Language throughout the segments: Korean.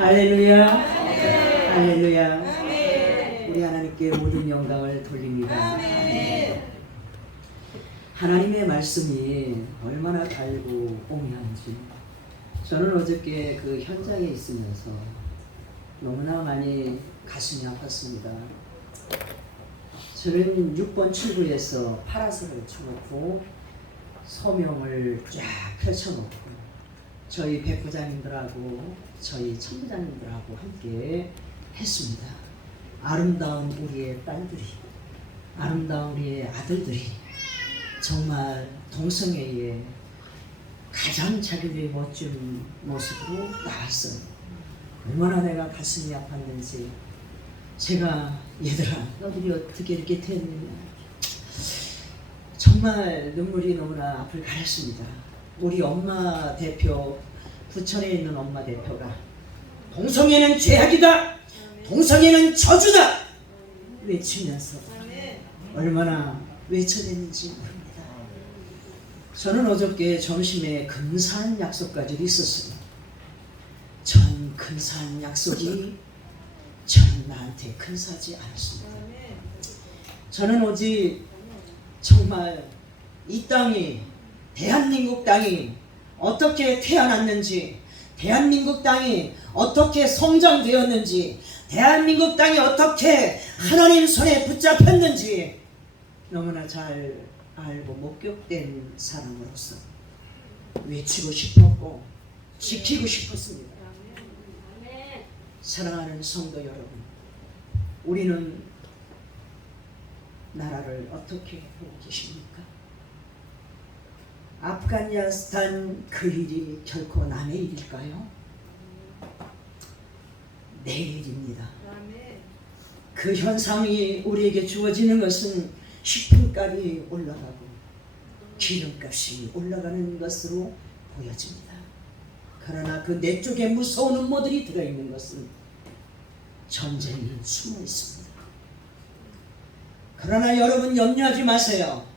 할렐루야. 할렐루야. 우리 하나님께 모든 영광을 돌립니다. 하나님의 말씀이 얼마나 달고 오묘한지 저는 어저께 그 현장에 있으면서 너무나 많이 가슴이 아팠습니다. 저는 6번 출구에서 파라솔을 쳐놓고 소명을 쫙 펼쳐놓고 저희 백부장님들하고 저희 천부장님들하고 함께 했습니다. 아름다운 우리의 딸들이, 아름다운 우리의 아들들이 정말 동성애의 가장 자기들의 멋진 모습으로 나왔어요. 얼마나 내가 가슴이 아팠는지. 제가 얘들아 너들이 어떻게 이렇게 됐느냐, 정말 눈물이 너무나 앞을 가렸습니다. 우리 엄마 대표, 부천에 있는 엄마 대표가 동성애는 죄악이다, 동성애는 저주다 외치면서 얼마나 외쳐댔는지 모릅니다. 저는 어저께 점심에 근사한 약속까지 있었어요. 전 근사한 약속이 전 나한테 근사하지 않았습니다. 저는 오직 정말 이 땅이, 대한민국 땅이 어떻게 태어났는지, 대한민국 땅이 어떻게 성장되었는지, 대한민국 땅이 어떻게 하나님 손에 붙잡혔는지 너무나 잘 알고 목격된 사람으로서 외치고 싶었고 지키고 싶었습니다. 사랑하는 성도 여러분, 우리는 나라를 어떻게 보고 계십니까? 아프가니스탄 그 일이 결코 남의 일일까요? 내일입니다. 그 현상이 우리에게 주어지는 것은 식품값이 올라가고 기름값이 올라가는 것으로 보여집니다. 그러나 그 내 쪽에 무서운 음모들이 들어있는 것은 전쟁이 숨어 있습니다. 그러나 여러분 염려하지 마세요.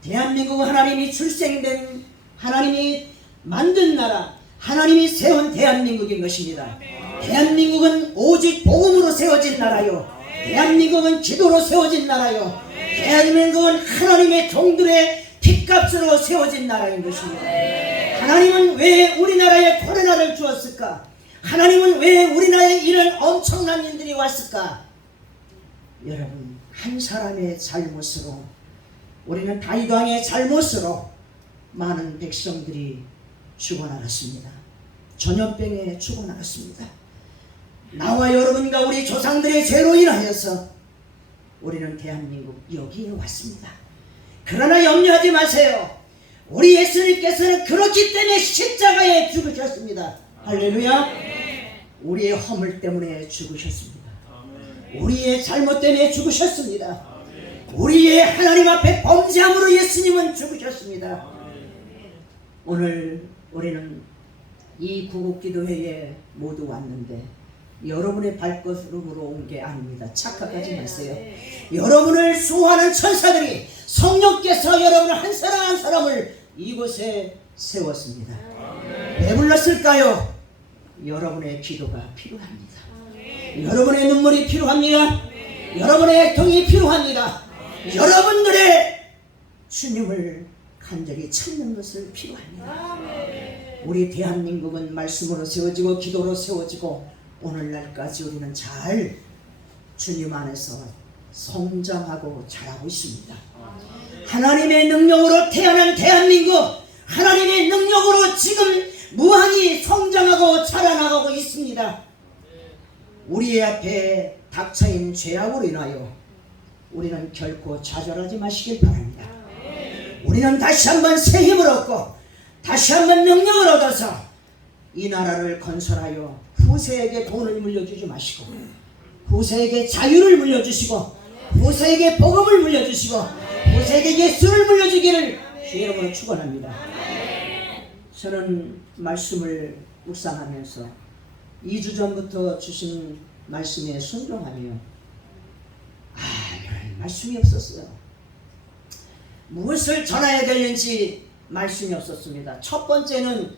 대한민국은 하나님이 출생된, 하나님이 만든 나라, 하나님이 세운 대한민국인 것입니다. 대한민국은 오직 복음으로 세워진 나라요, 대한민국은 기도로 세워진 나라요, 대한민국은 하나님의 종들의 핏값으로 세워진 나라인 것입니다. 하나님은 왜 우리나라에 코로나를 주었을까? 하나님은 왜 우리나라에 이런 엄청난 일들이 왔을까? 여러분, 한 사람의 잘못으로, 우리는 다윗 왕의 잘못으로 많은 백성들이 죽어나갔습니다. 전염병에 죽어나갔습니다. 나와 여러분과 우리 조상들의 죄로 인하여서 우리는 대한민국 여기에 왔습니다. 그러나 염려하지 마세요. 우리 예수님께서는 그렇기 때문에 십자가에 죽으셨습니다. 할렐루야. 우리의 허물 때문에 죽으셨습니다. 우리의 잘못 때문에 죽으셨습니다. 우리의 하나님 앞에 범죄함으로 예수님은 죽으셨습니다. 오늘 우리는 이 구국기도회에 모두 왔는데 여러분의 발걸음으로 온 게 아닙니다. 착각하지 마세요. 여러분을 수호하는 천사들이, 성령께서 여러분을 한 사람 한 사람을 이곳에 세웠습니다. 왜 불렀을까요? 여러분의 기도가 필요합니다. 여러분의 눈물이 필요합니다. 여러분의 애통이 필요합니다. 여러분들의 주님을 간절히 찾는 것을 필요합니다. 우리 대한민국은 말씀으로 세워지고 기도로 세워지고 오늘날까지 우리는 잘 주님 안에서 성장하고 자라고 있습니다. 하나님의 능력으로 태어난 대한민국, 하나님의 능력으로 지금 무한히 성장하고 자라나가고 있습니다. 우리 앞에 닥쳐인 죄악으로 인하여 우리는 결코 좌절하지 마시길 바랍니다. 우리는 다시 한번 새 힘을 얻고 다시 한번 능력을 얻어서 이 나라를 건설하여 후세에게 돈을 물려주지 마시고 후세에게 자유를 물려주시고 후세에게 복음을 물려주시고 후세에게 예수를 물려주기를 주의 이름으로 축원합니다. 저는 말씀을 묵상하면서 2주 전부터 주신 말씀에 순종하며 말씀이 없었어요. 무엇을 전해야 되는지 말씀이 없었습니다. 첫 번째는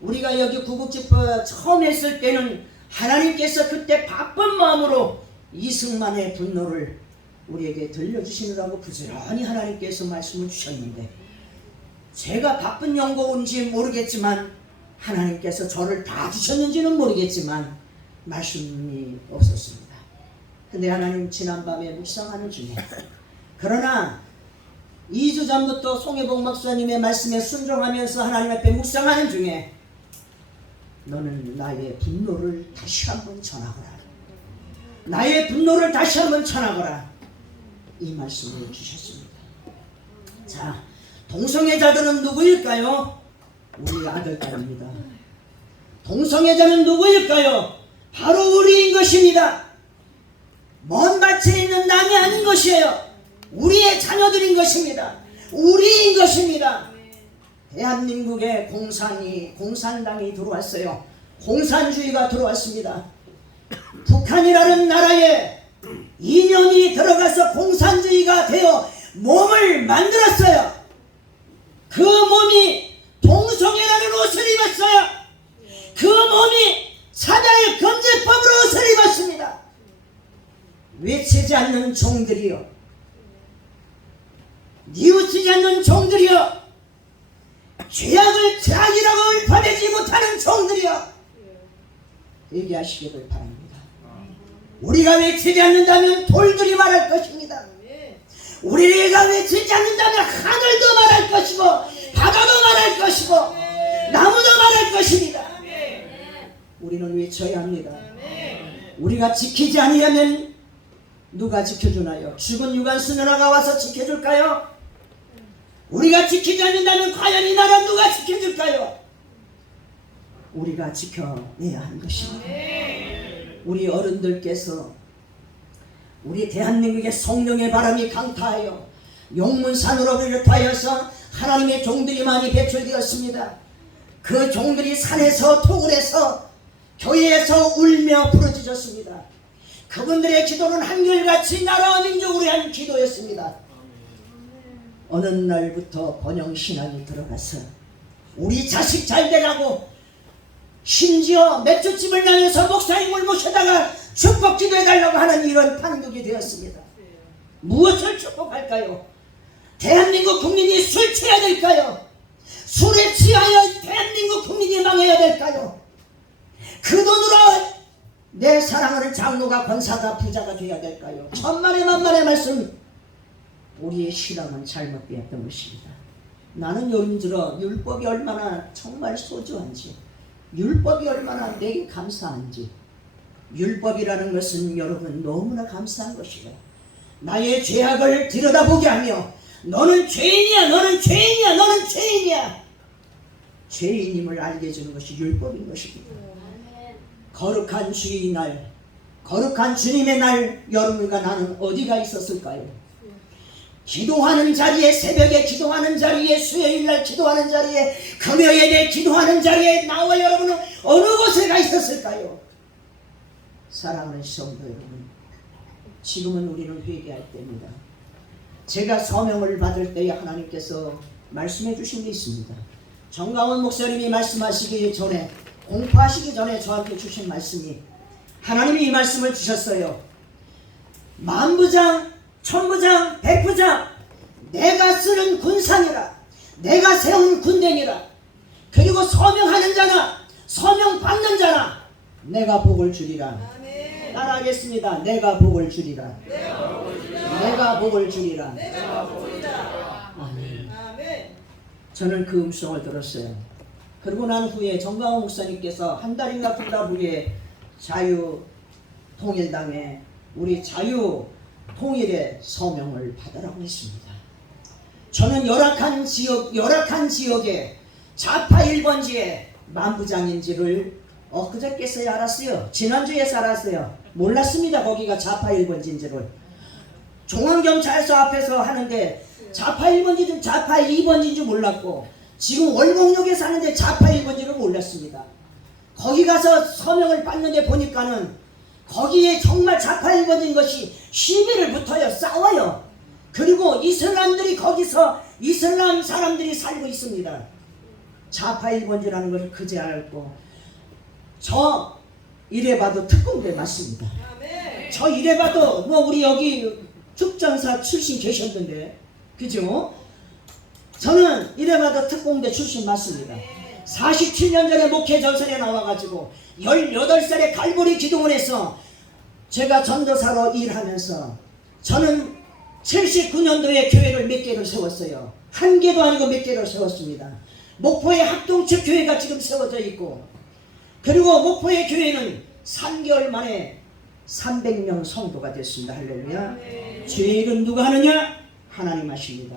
우리가 여기 구국집회 처음 했을 때는 하나님께서 그때 바쁜 마음으로 이승만의 분노를 우리에게 들려주시느라고 부지런히 하나님께서 말씀을 주셨는데, 제가 바쁜 연고인지 모르겠지만 하나님께서 저를 봐주셨는지는 모르겠지만 말씀이 없었습니다. 근데 하나님 지난밤에 묵상하는 중에, 그러나 2주 전부터 송혜복 목사님의 말씀에 순종하면서 하나님 앞에 묵상하는 중에, 너는 나의 분노를 다시 한번 전하거라, 나의 분노를 다시 한번 전하거라, 이 말씀을 주셨습니다. 자, 동성애자들은 누구일까요? 우리 아들딸입니다. 동성애자는 누구일까요? 바로 우리인 것입니다. 먼 밭에 있는 남이 아닌 것이에요. 우리의 자녀들인 것입니다. 우리인 것입니다. 대한민국에 공산당이 들어왔어요. 공산주의가 들어왔습니다. 북한이라는 나라에 이념이 들어가서 공산주의가 되어 몸을 만들었어요. 그 몸이 동성애라는 옷을 입었어요. 그 몸이 사자율금지법으로 옷을 입었습니다. 외치지 않는 종들이여, 뉘우치지 않는 종들이여, 죄악을 죄악이라고 읊어내지 못하는 종들이여, 얘기하시기를 바랍니다. 우리가 외치지 않는다면 돌들이 말할 것입니다. 우리가 외치지 않는다면 하늘도 말할 것이고 바다도 말할 것이고 나무도 말할 것입니다. 우리는 외쳐야 합니다. 우리가 지키지 아니하면 누가 지켜주나요? 죽은 유관수 누나가 와서 지켜줄까요? 우리가 지키지 않는다면 과연 이 나라 누가 지켜줄까요? 우리가 지켜내야 하는 것입니다. 우리 어른들께서 우리 대한민국의 성령의 바람이 강타하여 용문산으로 비롯하여서 하나님의 종들이 많이 배출되었습니다. 그 종들이 산에서 토굴에서 교회에서 울며 부르짖었습니다. 그분들의 기도는 한결같이 나라와 민족을 위한 기도였습니다. 어느 날부터 번영신앙이 들어가서 우리 자식 잘 되라고 심지어 맥주집을 나면서 목사님을 모셔다가 축복 기도해달라고 하는 이런 판국이 되었습니다. 무엇을 축복할까요? 대한민국 국민이 술 취해야 될까요? 술에 취하여 대한민국 국민이 망해야 될까요? 그 돈으로 내 사랑하는 장로가 권사가 부자가 되어야 될까요? 천만의 만만의 말씀, 우리의 신앙은 잘못되었던 것입니다. 나는 요즘 들어 율법이 얼마나 정말 소중한지, 율법이 얼마나 내게 감사한지, 율법이라는 것은 여러분 너무나 감사한 것이고, 나의 죄악을 들여다보게 하며 너는 죄인이야, 너는 죄인이야, 너는 죄인이야, 죄인임을 알게 해주는 것이 율법인 것입니다. 거룩한 주의 날, 거룩한 주님의 날, 여러분과 나는 어디가 있었을까요? 기도하는 자리에, 새벽에 기도하는 자리에, 수요일날 기도하는 자리에, 금요일에 기도하는 자리에 나와 여러분은 어느 곳에 가 있었을까요? 사랑하는 성도 여러분, 지금은 우리는 회개할 때입니다. 제가 서명을 받을 때에 하나님께서 말씀해 주신 게 있습니다. 정강원 목사님이 말씀하시기 전에, 공포하시기 전에 저한테 주신 말씀이, 하나님이 이 말씀을 주셨어요. 만부장, 천부장, 백부장, 내가 쓰는 군상이라, 내가 세운 군대니라. 그리고 서명하는 자나 서명 받는 자나 내가 복을 주리라. 따라하겠습니다. 내가 복을 주리라. 내가 복을 주리라. 아멘. 저는 그 음성을 들었어요. 그리고 난 후에 정강호 목사님께서 한 달인가 두 달 후에 자유통일당에 우리 자유통일의 서명을 받으라고 했습니다. 저는 열악한 지역에 좌파 1번지에 만부장인지를 그저께서야 알았어요. 지난주에서 알았어요. 몰랐습니다. 거기가 좌파 1번지인지를. 중앙경찰서 앞에서 하는데 좌파 1번지든 좌파 2번지인지 몰랐고, 지금 월곡역에 사는데 좌파 1번지를 몰랐습니다. 거기 가서 서명을 받는데 보니까는 거기에 정말 좌파 1번지인 것이 시비를 붙어요. 싸워요. 그리고 이슬람들이 거기서 이슬람 사람들이 살고 있습니다. 좌파 1번지라는 것을 그제 알고, 저 이래봐도 특공대 맞습니다. 저 이래봐도 뭐 우리 여기 특전사 출신 계셨는데, 그죠? 저는 이래봐도 특공대 출신 맞습니다. 47년 전에 목회 전선에 나와가지고 18살에 갈보리 기동원에서 제가 전도사로 일하면서 저는 79년도에 교회를 몇 개를 세웠어요. 한 개도 아니고 몇 개를 세웠습니다. 목포에 합동체 교회가 지금 세워져 있고, 그리고 목포의 교회는 3개월 만에 300명 성도가 됐습니다. 할렐루야. 주의 일은 누가 하느냐? 하나님 하십니다.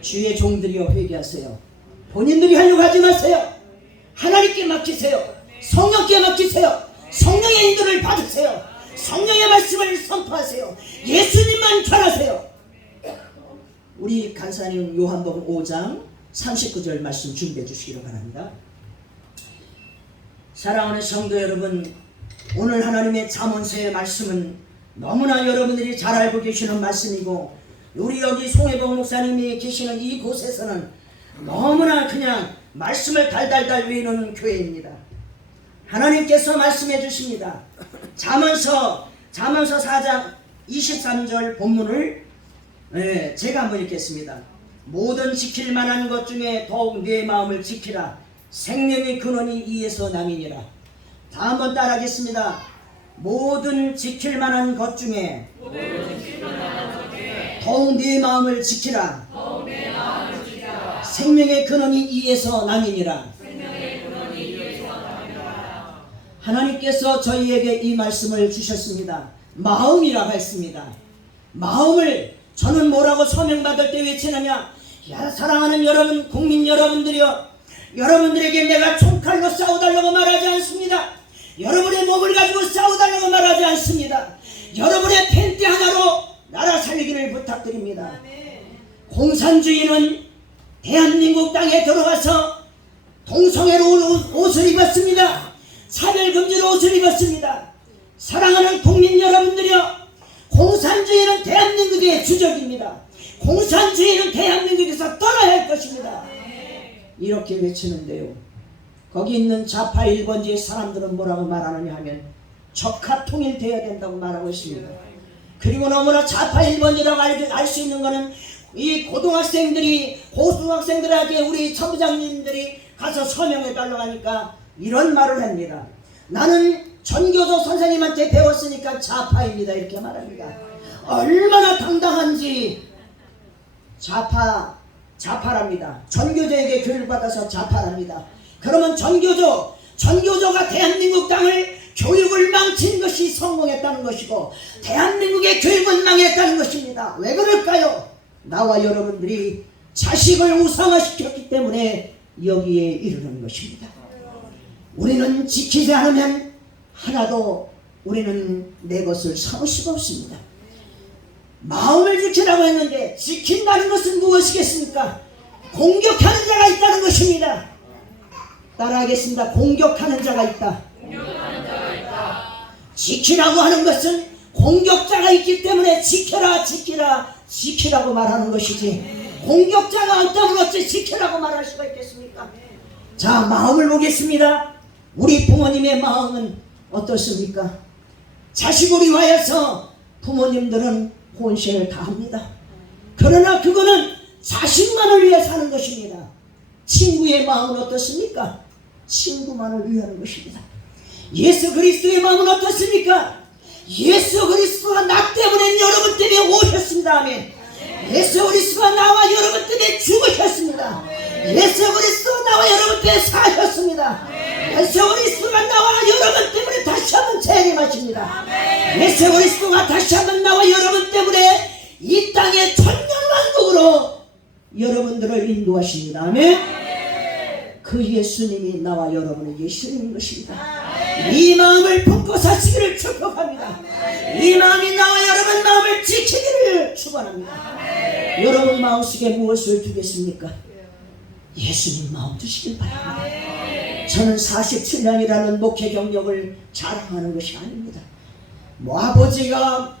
주의 종들이여 회개하세요. 본인들이 하려고 하지 마세요. 하나님께 맡기세요. 성령께 맡기세요. 성령의 인도를 받으세요. 성령의 말씀을 선포하세요. 예수님만 전하세요. 우리 간사님 요한복음 5장 39절 말씀 준비해 주시기를 바랍니다. 사랑하는 성도 여러분, 오늘 하나님의 잠언서의 말씀은 너무나 여러분들이 잘 알고 계시는 말씀이고, 우리 여기 송혜봉 목사님이 계시는 이곳에서는 너무나 그냥 말씀을 달달달 외우는 교회입니다. 하나님께서 말씀해 주십니다. 잠언서 4장 23절 본문을 제가 한번 읽겠습니다. 모든 지킬 만한 것 중에 더욱 내 마음을 지키라. 생명의 근원이 이에서 남이니라. 다 한번 따라하겠습니다. 모든 지킬 만한 것 중에 더욱 내 마음을 지키라. 생명의 근원이 이에서 남이니라. 하나님께서 저희에게 이 말씀을 주셨습니다. 마음이라고 했습니다. 마음을 저는 뭐라고 서명받을 때 외치느냐? 야, 사랑하는 여러분, 국민 여러분들이여, 여러분들에게 내가 총칼로 싸워달라고 말하지 않습니다. 여러분의 몸을 가지고 싸워달라고 말하지 않습니다. 여러분의 펜대 하나로 나라 살리기를 부탁드립니다. 공산주의는 대한민국 땅에 들어와서 동성애로 옷을 입었습니다. 차별금지로 옷을 입었습니다. 사랑하는 국민 여러분들이여, 공산주의는 대한민국의 주적입니다. 공산주의는 대한민국에서 떠나야 할 것입니다. 이렇게 외치는데요, 거기 있는 좌파 1번지의 사람들은 뭐라고 말하느냐 하면 적화 통일되어야 된다고 말하고 있습니다. 그리고 너무나 좌파 1번지라고 알 수 있는 것은 이 고등학생들에게 우리 천부장님들이 가서 서명해 달라고 하니까 이런 말을 합니다. 나는 전교조 선생님한테 배웠으니까 좌파입니다. 이렇게 말합니다. 얼마나 당당한지. 좌파랍니다. 전교조에게 교육을 받아서 좌파랍니다. 그러면 전교조가 대한민국 땅을 교육을 망친 것이 성공했다는 것이고, 대한민국의 교육은 망했다는 것입니다. 왜 그럴까요? 나와 여러분들이 자식을 우상화시켰기 때문에 여기에 이르는 것입니다. 우리는 지키지 않으면 하나도 우리는 내 것을 삼을 수가 없습니다. 마음을 지키라고 했는데 지킨다는 것은 무엇이겠습니까? 공격하는 자가 있다는 것입니다. 따라하겠습니다. 공격하는 자가 있다. 지키라고 하는 것은 공격자가 있기 때문에 지키라고 말하는 것이지, 공격자가 없다면 어찌 지키라고 말할 수가 있겠습니까? 자, 마음을 보겠습니다. 우리 부모님의 마음은 어떻습니까? 자식을 위하여서 부모님들은 혼신을 다합니다. 그러나 그거는 자식만을 위해 사는 것입니다. 친구의 마음은 어떻습니까? 친구만을 위하는 것입니다. 예수 그리스도의 마음은 어떻습니까? 예수 그리스도가 나 때문에 여러분 때문에 오셨습니다. 아멘. 예수 그리스도가 나와 여러분 때문에 죽으셨습니다. 예수 그리스도가 나와 여러분 때문에 사셨습니다. 예수 그리스도가 나와 여러분 때문에 다시 한번 재림하십니다. 예수 그리스도가 다시 한번 나와 여러분 때문에 이 땅의 천년왕국으로 여러분들을 인도하십니다. 아멘. 그 예수님이 나와 여러분의 예수님인 것입니다. 이 마음을 품고 사시기를 축복합니다. 이 마음이 나와 여러분 마음을 지키기를 축원합니다. 여러분 마음속에 무엇을 두겠습니까? 예수님 마음 두시길 바랍니다. 저는 47년이라는 목회 경력을 자랑하는 것이 아닙니다. 아버지가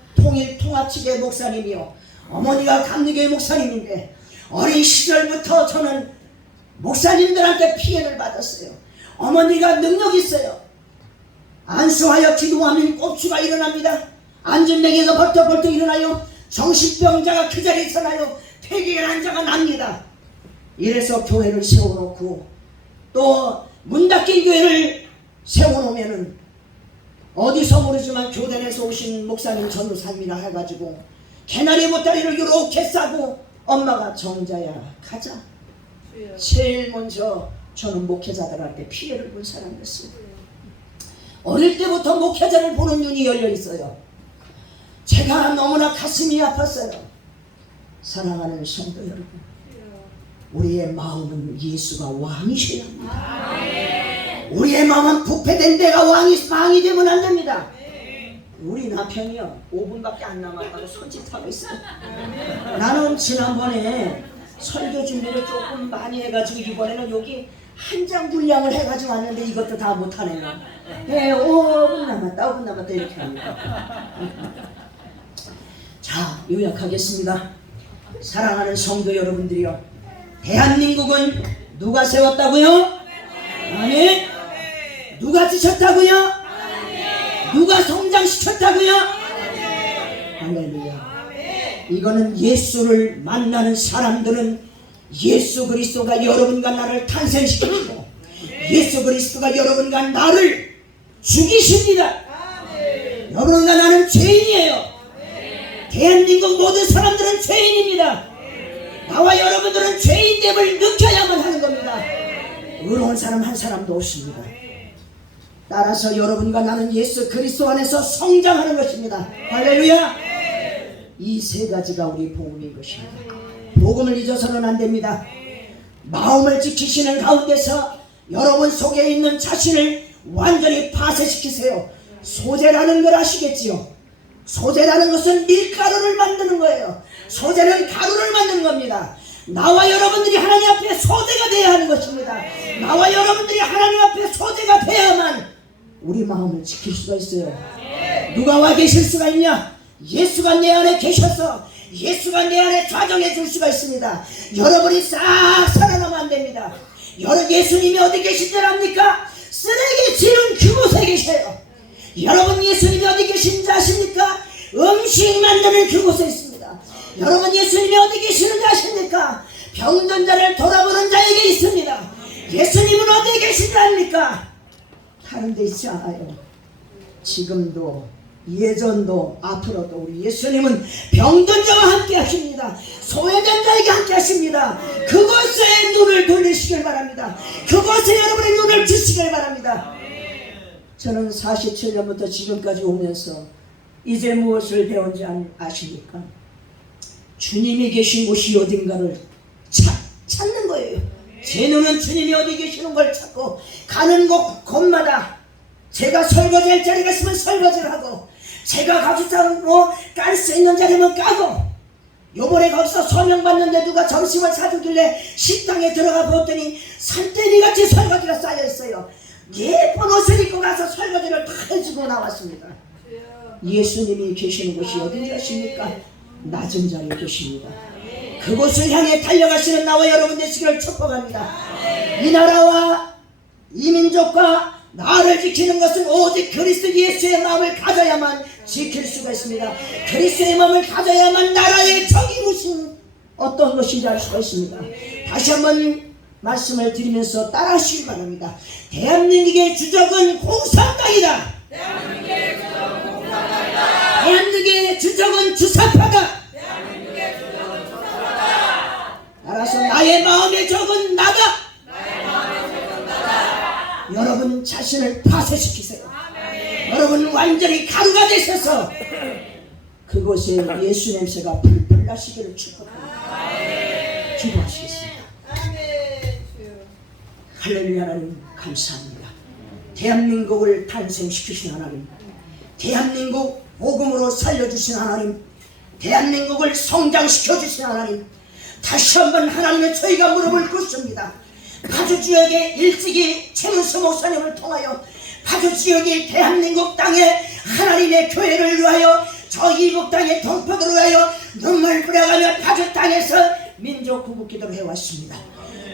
통합측의 목사님이요, 어머니가 감리교회 목사님인데 어린 시절부터 저는 목사님들한테 피해를 받았어요. 어머니가 능력 있어요. 안수하여 기도하면 꼽추가 일어납니다. 앉은 맥에서 벌떡벌떡 일어나요. 정신병자가 그 자리에 서나요. 폐기한 자가 납니다. 이래서 교회를 세워놓고 또 문 닫힌 교회를 세워놓으면은 어디서 모르지만 교단에서 오신 목사님 전도사님이라 해가지고 개나리 보따리를 이렇게 싸고 엄마가 정자야 가자. 제일 먼저 저는 목회자들한테 피해를 본 사람이었어요. 어릴 때부터 목회자를 보는 눈이 열려 있어요. 제가 너무나 가슴이 아팠어요. 사랑하는 성도 여러분, 우리의 마음은 예수가 왕이셔야 합니다. 우리의 마음은 부패된 데가 왕이 되면 안 됩니다. 우리 남편이요 5분밖에 안 남았다고 손짓하고 있어요. 나는 지난번에 설교 준비를 조금 많이 해가지고 이번에는 여기 한 장 분량을 해가지고 왔는데 이것도 다 못하네요. 네, 5분 남았다 이렇게 합니다. 자, 요약하겠습니다. 사랑하는 성도 여러분들이요, 대한민국은 누가 세웠다고요? 아멘. 누가 지셨다고요? 누가 성장시켰다고요? 할렐루야. 이거는 예수를 만나는 사람들은 예수 그리스도가 여러분과 나를 탄생시키고 예수 그리스도가 여러분과 나를 죽이십니다. 여러분과 나는 죄인이에요. 대한민국 모든 사람들은 죄인입니다. 나와 여러분들은 죄인됨을 느껴야만 하는 겁니다. 의로운 사람 한 사람도 없습니다. 따라서 여러분과 나는 예수 그리스도 안에서 성장하는 것입니다. 할렐루야. 이 세 가지가 우리 복음인 것입니다. 복음을 잊어서는 안 됩니다. 마음을 지키시는 가운데서 여러분 속에 있는 자신을 완전히 파쇄시키세요. 소재라는 걸 아시겠지요? 소재라는 것은 밀가루를 만드는 거예요. 소재는 가루를 만드는 겁니다. 나와 여러분들이 하나님 앞에 소재가 되어야 하는 것입니다. 나와 여러분들이 하나님 앞에 소재가 되어야만 우리 마음을 지킬 수가 있어요. 누가 와 계실 수가 있냐? 예수가 내 안에 계셔서 예수가 내 안에 좌정해 줄 수가 있습니다. 여러분이 싹 살아나면 안 됩니다. 예수님이 어디 계신 줄 압니까? 쓰레기 치는 그곳에 계세요. 여러분 예수님이 어디 계신지 아십니까? 음식 만드는 그곳에 있습니다. 여러분 예수님이 어디 계시는지 아십니까? 병든 자를 돌아보는 자에게 있습니다. 예수님은 어디 계신지 압니까? 다른 데 있지 않아요. 지금도 예전도 앞으로도 우리 예수님은 병든 자와 함께 하십니다. 소외된 자에게 함께 하십니다. 그곳에 눈을 돌리시길 바랍니다. 그곳에 여러분의 눈을 주시길 바랍니다. 저는 47년부터 지금까지 오면서 이제 무엇을 배운지 아십니까? 주님이 계신 곳이 어딘가를 찾는 거예요. 제 눈은 주님이 어디 계시는 걸 찾고 가는 곳마다 제가 설거지할 자리가 있으면 설거지를 하고 제가 가죽장 깔 수 있는 자리면 까고 요번에 거기서 서명받는데 누가 점심을 사주길래 식당에 들어가 보았더니 산더미같이 설거지가 쌓여있어요. 예쁜 옷을 입고 가서 설거지를 다 해주고 나왔습니다. 예수님이 계시는 곳이 어딘지 아십니까? 낮은 자리에 계십니다. 그곳을 향해 달려가시는 나와 여러분 되시기를 축복합니다. 이 나라와 이 민족과 나를 지키는 것은 오직 그리스도 예수의 마음을 가져야만 지킬 수가 있습니다. 그리스도의 마음을 가져야만 나라의 정의무신 어떤 것인지 알 수가 있습니다. 다시 한번 말씀을 드리면서 따라하시기 바랍니다. 대한민국의 주적은 공산당이다. 대한민국의 주적은 주사파다. 따라서 나의 마음의 적은 나다. 여러분 자신을 파쇄시키세요. 여러분 완전히 가루가 되셔서 그곳에 예수 냄새가 풀풀 나시기를 축복합니다. 기도하시겠습니다. 할렐루야. 하나님 감사합니다. 대한민국을 탄생시키신 하나님, 대한민국 복음으로 살려주신 하나님, 대한민국을 성장시켜주신 하나님, 다시 한번 하나님의 저희가 무릎을 꿇습니다. 파주지역의 일찍이 최문수 목사님을 통하여 파주지역의 대한민국 땅에 하나님의 교회를 위하여 저 이북 땅의 동포들을 위하여 눈물 뿌려가며 파주 땅에서 민족 구국기도를 해왔습니다.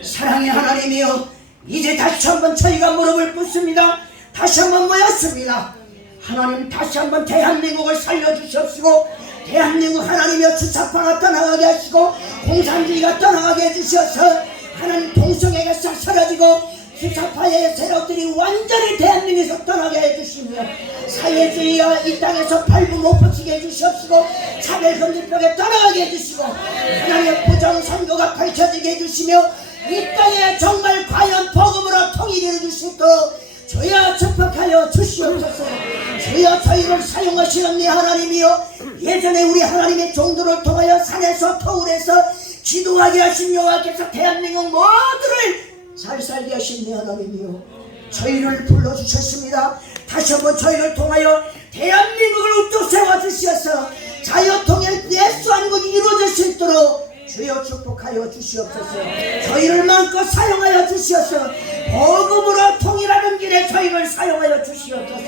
사랑의 하나님이여, 이제 다시 한번 저희가 무릎을 꿇습니다. 다시 한번 모였습니다. 하나님 다시 한번 대한민국을 살려주시옵시고 대한민국 하나님의 주사파가 떠나가게 하시고 공산주의가 떠나가게 해주셔서 하나님 동성애가 싹 사라지고 주사파의 세력들이 완전히 대한민국에서 떠나게 해주시며 사회주의가 이 땅에서 발부 못 퍼지게 해주시옵시고 차별금지법에 떠나가게 해주시고 하나님의 부정선거가 펼쳐지게 해주시며 이 땅에 정말 과연 복음으로 통일이 이루어질 수 있도록 주여 축복하여 주시옵소서. 주여 저희를 사용하시는 네 하나님이여 예전에 우리 하나님의 종들을 통하여 산에서 터울에서 기도하게 하신 여호와께서 대한민국 모두를 잘 살게 하신 네 하나님이여 저희를 불러주셨습니다. 다시 한번 저희를 통하여 대한민국을 우뚝 세워주시어서 자유통일 예수한국이 이루어질 수 있도록 주여 축복하여 주시옵소서. 저희를 마음껏 사용하여 주시어서 복음으로 통일하는 길에 저희를 사용하여 주시옵소서.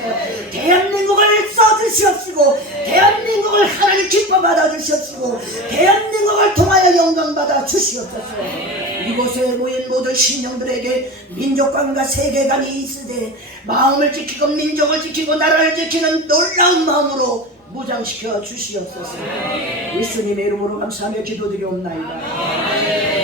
대한민국을 써주시옵시고 대한민국을 하나님 기뻐 받아주시옵시고 대한민국을 통하여 영광받아 주시옵소서. 이곳에 모인 모든 신령들에게 민족관과 세계관이 있으되 마음을 지키고 민족을 지키고 나라를 지키는 놀라운 마음으로 무장시켜 주시옵소서. 예수님의 이름으로 감사하며 기도드리옵나이다.